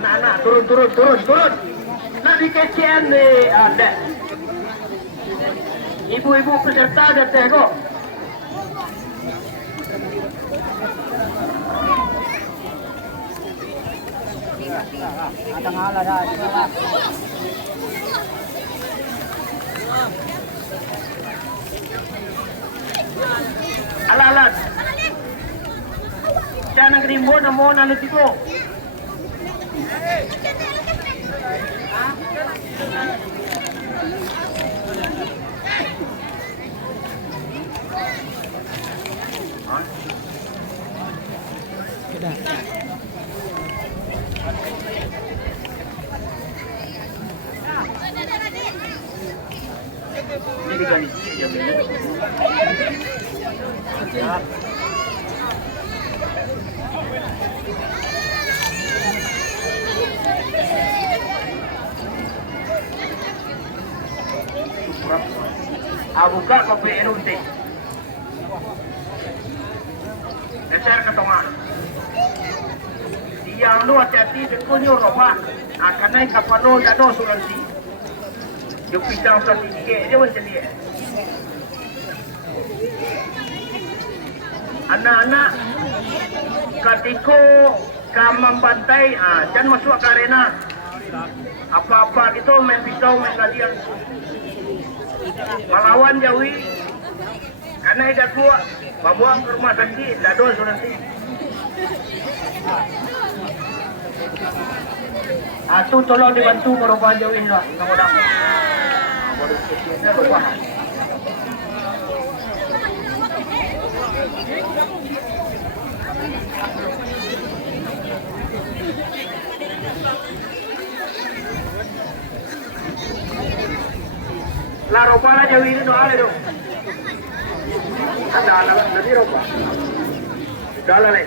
Anak-anak turun. Nak di KCN ni ada. Ibu-ibu peserta ada teh kok. Ada ngalah dah. Alat. Jangan kerimbo namo nanu tiko. Ini kan buka kopi enunte. Dasar ketongan. Yang lu hati-hati dekunyo ropa akan naik kapano dano sulasi. Yung pitang sa tingke, dia macam dia. Anak-anak katiko kamang bantai, jangan masuk ke arena. Apa-apa gitu main pisau, main ladian. Melawan Jawi, karena ida kuat, bawa ke rumah sakit, dado nanti. Atu tolong dibantu perubahan Jawi lah, nama-nama. La ropa la Jawi ini doa dong. Ada anak nanti ropa. Dalam nih.